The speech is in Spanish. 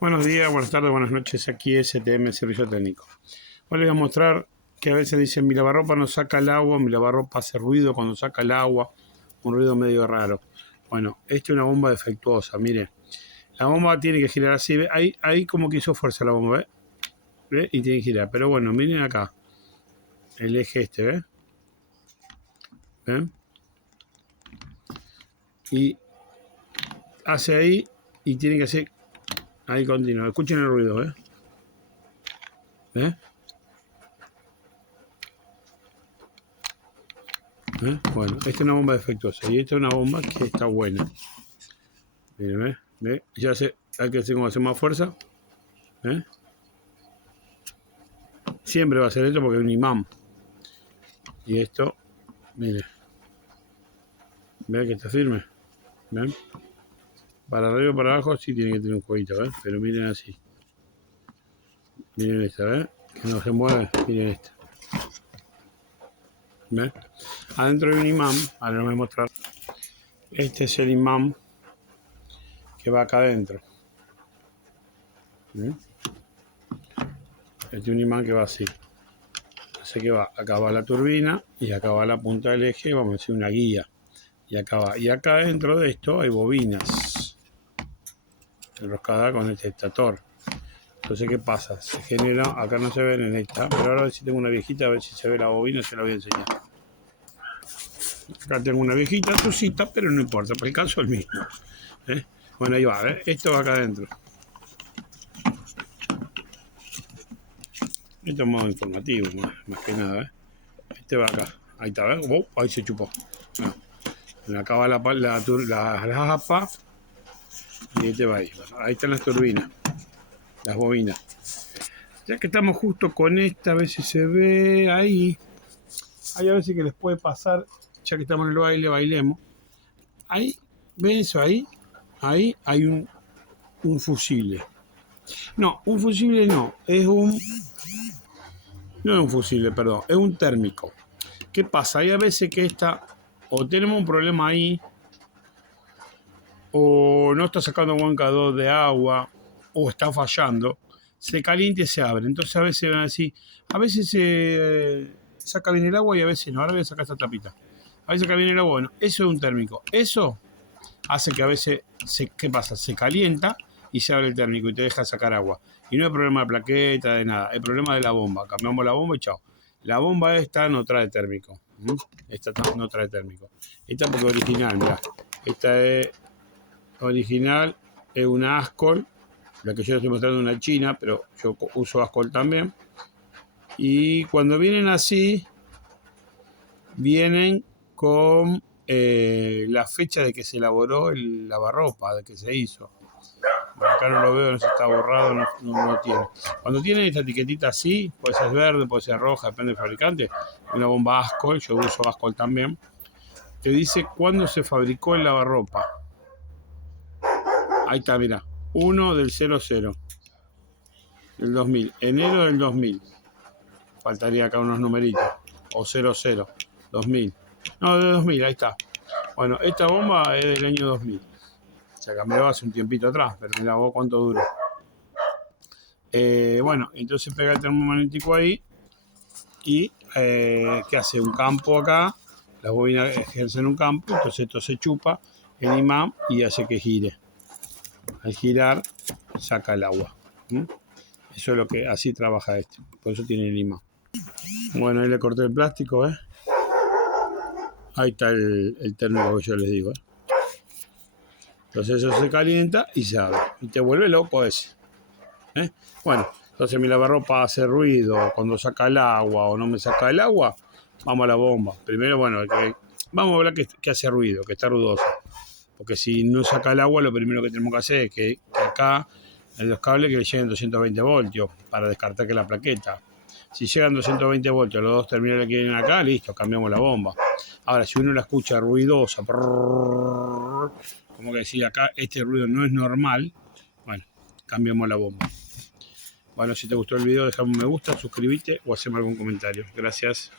Buenos días, buenas tardes, buenas noches. Aquí es STM Servicio Técnico. Hoy les voy a mostrar que a veces dicen mi lavarropa no saca el agua, mi lavarropa hace ruido cuando saca el agua, un ruido medio raro. Bueno, esta es una bomba defectuosa, miren. La bomba tiene que girar así, ¿ve? Ahí como que hizo fuerza la bomba, ¿ve? ¿Ve? Y tiene que girar. Pero bueno, miren acá, el eje este, ¿ve? ¿Ven? Y hace ahí y tiene que hacer ahí continuo. Escuchen el ruido, ¿ve? ¿Ve? Bueno, esta es una bomba defectuosa y esta es una bomba que está buena. Miren, ¿ve? Ya hay que hacer como hacer más fuerza. ¿Ve? Siempre va a ser esto porque es un imán. Y esto, miren. Vean que está firme. ¿Ven? Para arriba y para abajo sí tiene que tener un jueguito, ¿ven? Pero miren así. Miren esta, ¿ven? Que no se mueve. Miren esta. ¿Ven? Adentro hay un imán. Ahora les voy a mostrar. Este es el imán que va acá adentro. ¿Ven? Este es un imán que va así. Así que va, acá va la turbina y acá va la punta del eje, vamos a decir una guía. Y acá va. Y acá dentro de esto hay bobinas enroscadas con este estator. Entonces, ¿qué pasa? Se genera, acá no se ven en esta, pero ahora a ver si tengo una viejita, a ver si se ve la bobina, se la voy a enseñar. Acá tengo una viejita, tucita, pero no importa, por el caso es el mismo. Bueno, ahí va, ¿eh? Esto va acá adentro. Esto es modo informativo, más que nada, ¿eh? Este va acá. Ahí está, ¿ves? Ahí se chupó. Bueno, acá va la japa y este va ahí. Ahí están las turbinas, las bobinas. Ya que estamos justo con esta, a ver si se ve ahí. Hay a veces que les puede pasar, ya que estamos en el baile, bailemos. Ahí, ¿ven eso ahí? Ahí hay un fusible. No, un fusible no, es un... No es un fusible, perdón, es un térmico. ¿Qué pasa? Hay a veces que esta, o tenemos un problema ahí, o no está sacando buen calor de agua, o está fallando, se calienta y se abre. Entonces a veces van así, a veces se saca bien el agua y a veces no. Ahora voy a sacar esta tapita. A veces saca bien el agua, bueno, eso es un térmico. Eso hace que a veces, ¿qué pasa? Se calienta y se abre el térmico y te deja sacar agua. Y no hay problema de plaqueta, de nada. El problema de la bomba. Cambiamos la bomba y chao. La bomba esta no trae térmico. Esta no trae térmico. Esta porque es original, mirá. Esta es original, es una Ascol. La que yo estoy mostrando es una china, pero yo uso Ascol también. Y cuando vienen así, vienen con la fecha de que se elaboró el lavarropa, de que se hizo. Acá no lo veo, no se está borrado, no tiene. Cuando tienen esta etiquetita así, puede ser verde, puede ser roja, depende del fabricante. Una bomba Ascol, yo uso Ascol también. Te dice cuándo se fabricó el lavarropa. Ahí está, mira. 1 del 00. Del 2000. Enero del 2000. Faltaría acá unos numeritos. O 00. 2000. No, de 2000, ahí está. Bueno, esta bomba es del año 2000. Se cambió hace un tiempito atrás, pero mira vos cuánto duró. Bueno, entonces pega el termomagnético ahí y ¿qué hace? Un campo acá, las bobinas ejercen un campo, entonces esto se chupa el imán y hace que gire. Al girar saca el agua. Eso es lo que así trabaja este, por eso tiene el imán. Bueno, ahí le corté el plástico, ¿eh? Ahí está el térmico que yo les digo, ¿eh? Entonces eso se calienta y se abre. Y te vuelve loco ese. Bueno, entonces mi lavarropa hace ruido cuando saca el agua o no me saca el agua, vamos a la bomba. Primero, bueno, vamos a hablar que hace ruido, que está ruidoso. Porque si no saca el agua, lo primero que tenemos que hacer es que acá en los cables que le lleguen 220 voltios para descartar que la plaqueta. Si llegan 220 voltios, los dos terminales que vienen acá, listo, cambiamos la bomba. Ahora, si uno la escucha ruidosa, como que decir acá, este ruido no es normal, bueno, cambiamos la bomba. Bueno, si te gustó el video, déjame un me gusta, suscríbete o haceme algún comentario. Gracias.